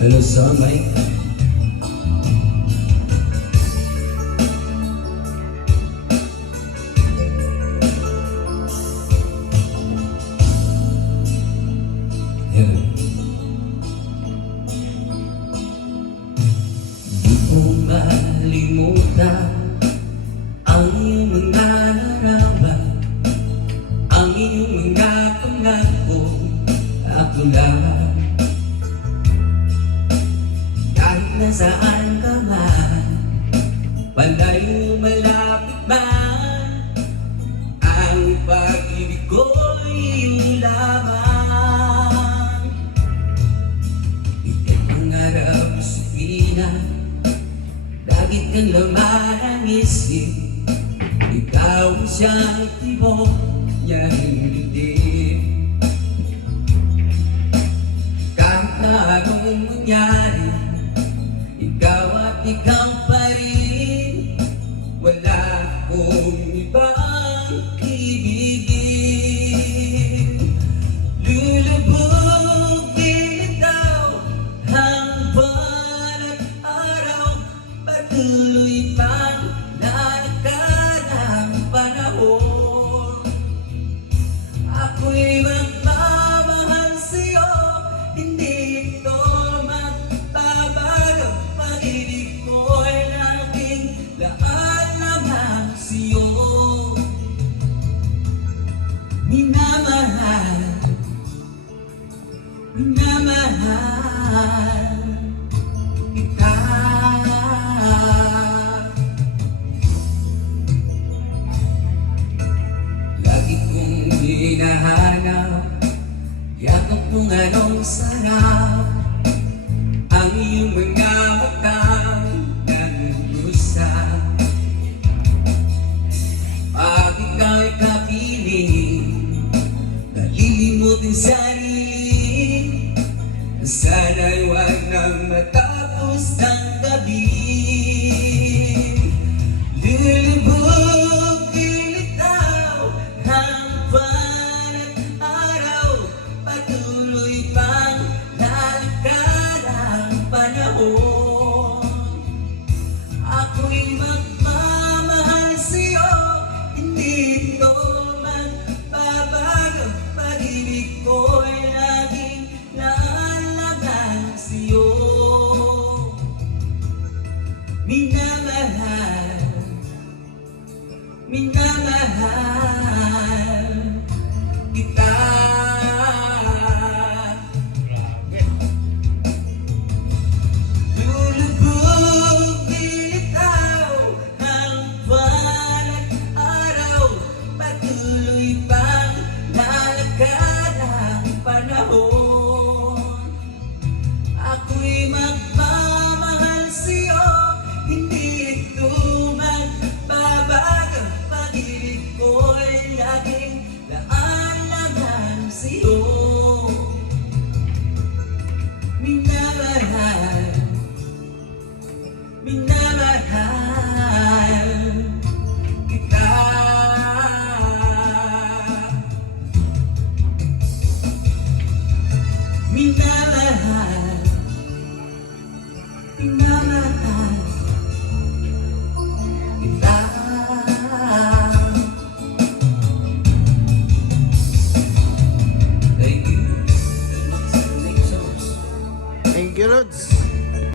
Hello, son, Mike. Hello. Di ko malimutan ang iyong mga larawan, ang iyong mga pangako. Ako lang, kahit nasaan ka man, palayo malapit man, ang pag-ibig ko'y iyong lamang. Ika'y pangarap sa pina, dagit ng laman ang isip. Ikaw siyang tibok niya hindi. Kahit na anong mangyari, ikaw at ikaw pa rin. Wala akong ibang ibigin. Lulubog bitaw ang buwan at araw, patuloy pang lalakad ang panahon. Ako'y magmamahal sa'yo, hindi ito magbabago. Pag-ibig ko'y laging laan lamang sa'yo. Minamahal, minamahal kita. Lagi kong hinahanap, yakap kung anong sarap, ang iyong mga matang nag-uusap. Pag ika'y kapiling, nalilimutin sarili, sana'y huwag nang matapos ang gabi. Lulubog ilitaw ang buwan at araw, patuloy pang lalakad ang panahon. Ako'y magmamahal sa'yo, hindi ito magbabago. Pag-ibig ko'y laging lalaban sa'yo. Minamahal, minamahal kita. Lulubog bitaw ang buwan at araw, patuloy pang lalakad ang panahon. Ako'y magmamahal sa'yo, hindi ito magbabago. Pag-ibig ko'y laging laan lamang sa'yo. Minamahal, minamahal kita. Minamahal, minamahal kita. Thank you. Thank you, Lods.